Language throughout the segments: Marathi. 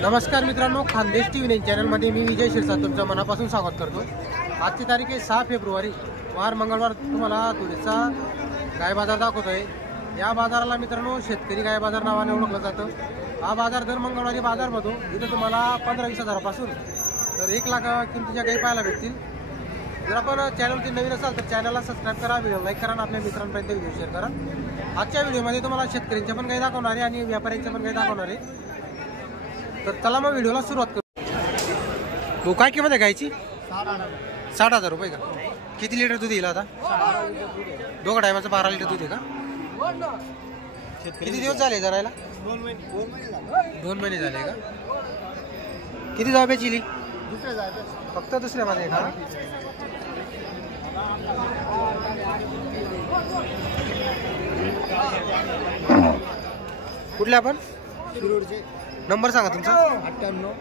नमस्कार मित्रांनो, खानदेश टीव्ही चॅनलमध्ये मी विजय शिरसाट तुमचं मनापासून स्वागत करतो। आजची तारीख आहे 6 फेब्रुवारी, वार मंगळवार। तुम्हाला तुरीचा गाय बाजार दाखवतोय। या बाजाराला मित्रांनो शेतकरी गाय बाजार नावाने ओळखलं जातं। हा बाजार दर मंगळवारी बाजार भरतो। इथं तुम्हाला 15-20 हजारापासून तर 1 लाख किमतीच्या गायी पाहायला भेटतील। जर आपण चॅनलवरती नवीन असाल तर चॅनलला सबस्क्राईब करा, व्हिडिओ लाईक करा आणि आपल्या मित्रांपर्यंत व्हिडिओ शेअर करा। आजच्या व्हिडिओमध्ये तुम्हाला शेतकऱ्यांच्या पण गायी दाखवणार आहे आणि व्यापाऱ्यांच्या पण गायी दाखवणार आहे। तर चला मग व्हिडिओला सुरुवात करू। तो काय किंमत आहे गायची? 60,000 रुपये का? किती लिटर दूध येईल आता? दोघं टायमाचं 12 लिटर दूध आहे का? किती दिवस झाले जरायला? 2 महिने झाले का? किती जाब्याची इली? फक्त दुसऱ्यामध्ये आहे का? कुठले आपण? नंबर सांगा तुमचा। 98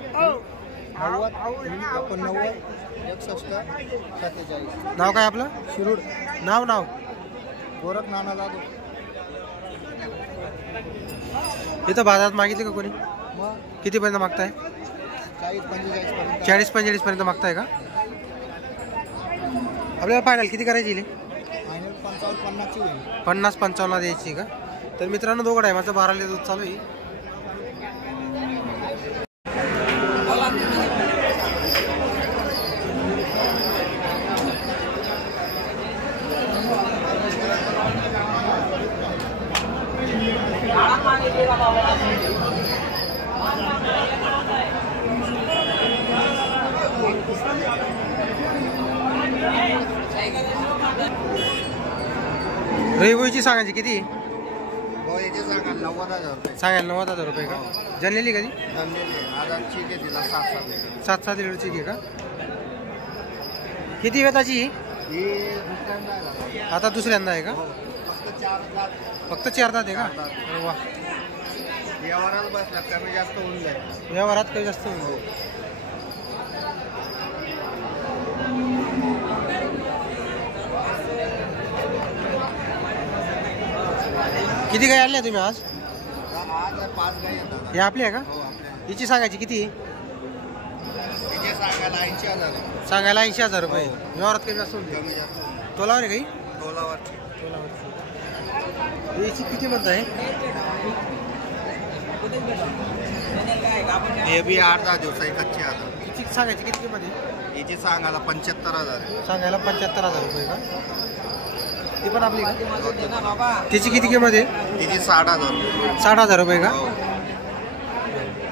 90 89 61 47। नाव काय आपलं? शिरूड। नाव गोरख नाना जाधव। इथं बाजारात मागितले का कोणी? मग कितीपर्यंत मागताय? 40-45 पर्यंत मागताय का? आपल्याला फायनल किती करायची? फायनल 55-50 ची होईल। 50-55 द्यायची का? तर मित्रांनो दोघं टायमाचं 12 लिटर दूध चालू आहे। रविवारची सांगायची किती? याचे सांगा 90,000 रुपये। सांगायला 90,000 रुपये का? जनलेली कधी? आजारची के दिला 7-7 लिटरची घे का? किती वेताची? ही दुसऱ्यांदा आहे। आता दुसऱ्यांदा आहे का? फक्त 4 दात आहे का? अरे वा, व्यवहाराला बसला कमी जास्त होऊन जाईल। व्यवहारात काही जास्त होईल। किती गाय आणल्या तुम्ही आज? आज 5 गाई येतात। हे आपली आहे का? हो आपल्या। हिची सांगायची किती? हिचे सांगायला 80,000। सांगायला 80,000 रुपये। व्यवहारात काही जास्त होईल? कमी जास्त होईल। तोलावर आहे काही? तोलावर। हिची किती म्हणत आहे? हे बी 8-10 दिवसाची कच्ची आता। हिची सांगायची किती किंमत आहे? हिचे सांगायला 75,000। सांगायला 75,000 रुपये का? ती पण आपली का? तिची किती किंमत आहे? तिची 60,000। 60,000 रुपये का?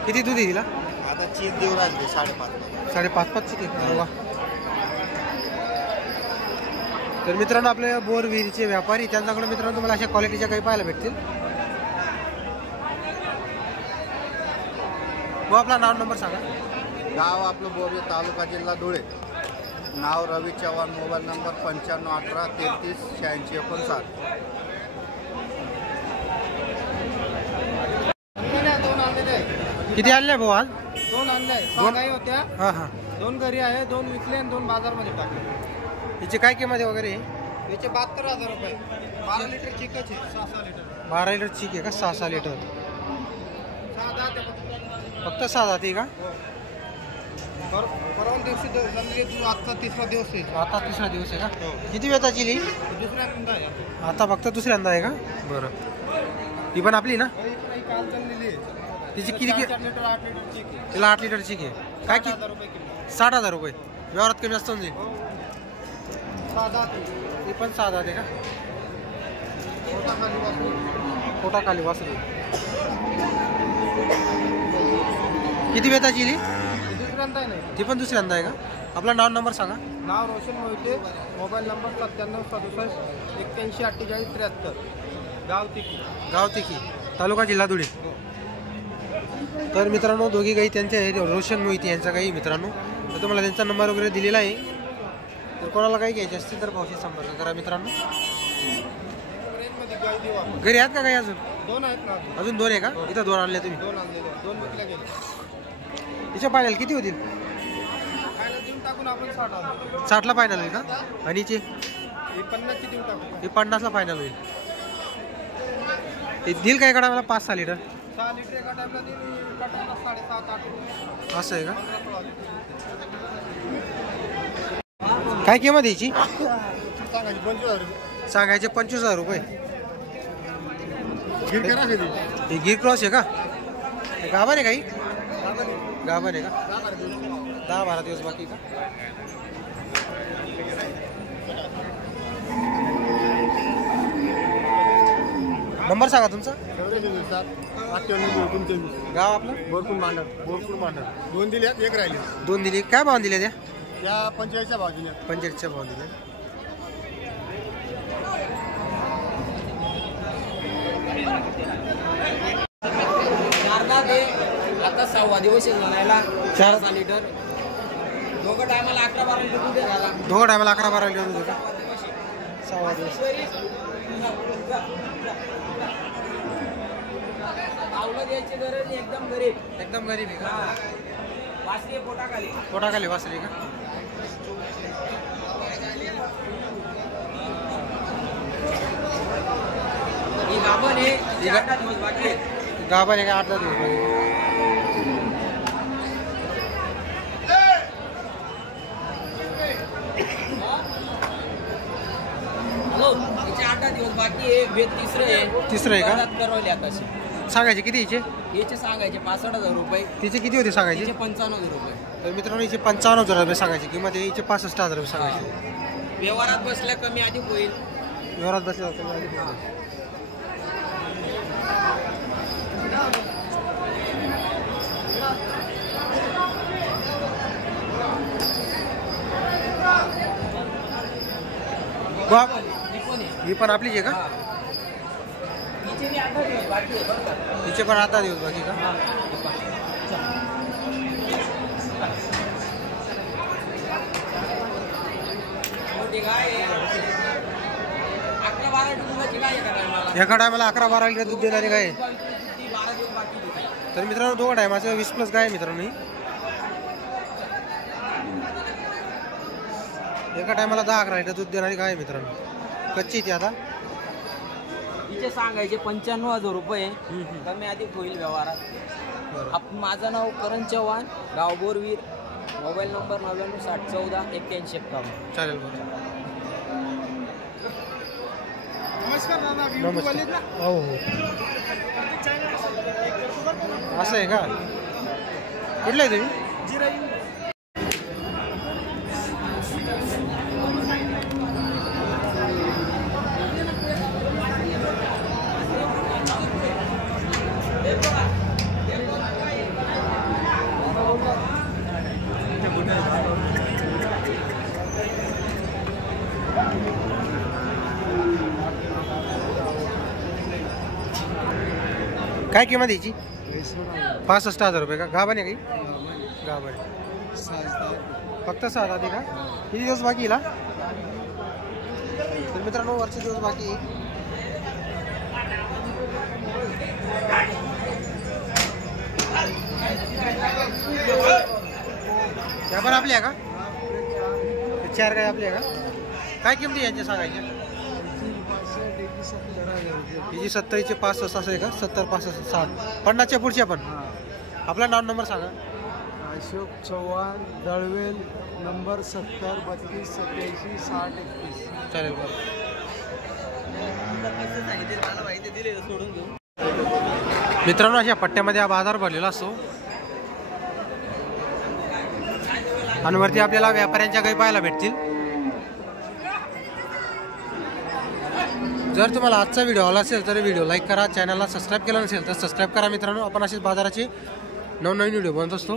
किती दूध आहे तिला? आता चीज देऊ राहिली 5.5। 5.5 ची? अरे वा। तर मित्रांनो आपले बोर विहिरीचे व्यापारी त्यांच्याकडे मित्रांनो तुम्हाला अशा क्वालिटीच्या काही पाहायला भेटतील। व आपला नाव नंबर सांगा। गाव आपलं बोरी, तालुका जिल्हा धुळे। नाव रवी चव्हाण। Mobile number 95 18 33 86 59। किती आणले भाऊ आज? 2 आणले। 2 गाई होत्या। हां 2 घरी आहे, 2 विकले आणि 2 बाजारमध्ये टाकले। हिची काय किंमत आहे वगैरे? याचे 72,000 रुपये। 12 लिटर चिकच आहे। 6-6 लिटर। 12 लिटर चिक आहे का? 6-6 लिटर? 6-10 ते फक्त 6 जाती का? परवा दिवशी जमले तू। आजचा 3रा दिवस आहे। आता 3रा दिवस आहे का? किती वेताची ली? दुसऱ्यांदा आहे आता फक्त दुसऱ्यांदा आहे का? बरं, ही पण आपली ना? काल चाललेली आहे। तिची किती? 4 लिटर 8 लिटर चिक आहे। तिला 8 लिटर चिक आहे काय? 60,000 रुपये किलो। 60,000 रुपये। व्यवहारात कमी जास्त होऊन जाईल। 6-10 ती पण 6 आहे का? पोटा खाली वासरू। किती वेताची ली? दुसऱ्यांदा आहे ना? ती पण दुसऱ्यांदा आहे का? आपला नाव नंबर सांगा। नाव रोशन मोहिते। Mobile number 97 67 81 48 73। गाव तिकी, तालुका जिल्हा धुळे। तर मित्रांनो दोघी गाई त्यांच्या रोशन मोहिते यांचा गाई मित्रांनो। तर तुम्हाला त्यांचा नंबर वगैरे दिलेला आहे। तर कोणाला काही घ्यायचे असतील तर भाऊशी संपर्क करा मित्रांनो। घरी आहेत का काही अजून? 2 आहेत ना? अजून 2 आहे का? इथं 2 आणले तुम्ही? 2 आणलेले, 2 विकल्या गेले। हिच्या फायनल किती होतील? फायनल देऊन टाकून आपण 60,000। 60 ला फायनल होईल का? आणि हिचे? हे 50 ची देऊन टाकू। हे 50 ला फायनल होईल। हे देईल काय कडा मला 5-6 लिटर? 6 लिटर एका टाइमला देईल। असं आहे का? काय किंमत याची? सांगायचे 25,000 रुपये. हे गिर क्रॉस आहे का? गाभण आहे काही? गाभण आहे का? 10-12 दिवस बाकी का? नंबर सांगा तुमचा. 98 गाव आपलं? बोरकुड मांडर. दोन दिले, एक राहिले. 2 दिली. काय भाव दिले त्या? त्या 45च्या बाजूने. 45च्या भाव दिले. आता 6 दिवस झाला. 4 लिटर दोघं टायमाला 11-12 लिटर दूध झाला. दोघं टायमाला 11-12 लिटर दूध होतं. 6 दिवस. पावलं द्यायची गरज एकदम गरीब. एकदम गरीब आहे का? वासरी पोटाखाली. पोटाखाली वासरी का? ही गाभण आहे. ही 8 दिवस बाकी आहे. गाभण आहे का? 8-10 दिवस बाकी. हॅलो, हिचे 8 दिवस बाकी आहे. वेद तिसरं आहे. तिसरं आहे का? करवले आताशी. सांगायचे किती याचे? याचे सांगायचे 65,000 रुपये. तिचे किती होते सांगायचे? तिचे 55,000 रुपये. तर मित्रांनो हिचे 55,000 रुपये सांगायची किंमत आहे. हिचे 65,000 रुपये सांगायचे. व्यवहारात बसल्या कमी अधिक होईल. व्यवहारात बसले जाते. ही पण आपलीच आहे का? तिचे बी 8 दिवस बाकी आहे बरं का. हिचे पण 8 दिवस बाकी का? मोठी गाय आहे. 11-12 दुधाची गाय आहे का टायमाला? एका टायमाला 11-12 लिटर दूध देणारी गाय आहे. 12 दिवस बाकी देते. तर मित्रांनो दोघं टायमाचं 20+ गाय आहे मित्रांनो. ही एका टायमाला 10-11 लिटर दूध देणारी गाय आहे मित्रांनो. कच्ची ती आता. तिचे सांगायचे 95,000 रुपये. कमी अधिक होईल व्यवहारात. माझं नाव करण चव्हाण, गाव बोरवीर. Mobile number 9960148151. चालेल बरं. नमस्कार दादा. नमस्कार. हो हो. असं आहे का? कुठलं आहे तुम्ही? काय किंमत याची? 65,000 रुपये का? गाभण आहे काही? गाभण आहे. फक्त 6 आधी का? किती दिवस बाकी येईल? तर मित्रांनो वरचे दिवस बाकी आहे. त्या पण आपल्या का? 4 गाय आपल्या का? काय किमती यांच्या सांगायच्या? हिची 70चे 5 असं आहे का? 70, 65, 60, 50च्या पुढच्या पण. आपला नाव नंबर सांगा. अशोक चव्हाण, दळवेल, नंबर 70 32 87 60 31. चालेल बरं. मित्रांनो अशा पट्ट्यामध्ये हा बाजार भरलेला असतो आणि वरती आपल्याला व्यापाऱ्यांच्या गाई पाहायला भेटतील. जर तुम्हाला आजचा व्हिडिओ आवडला असेल तर व्हिडिओ लाईक करा. चॅनलला सबस्क्राईब केलं नसेल तर सबस्क्राईब करा. मित्रांनो आपण असेच बाजाराचे नवनवीन व्हिडिओ बनवत असतो.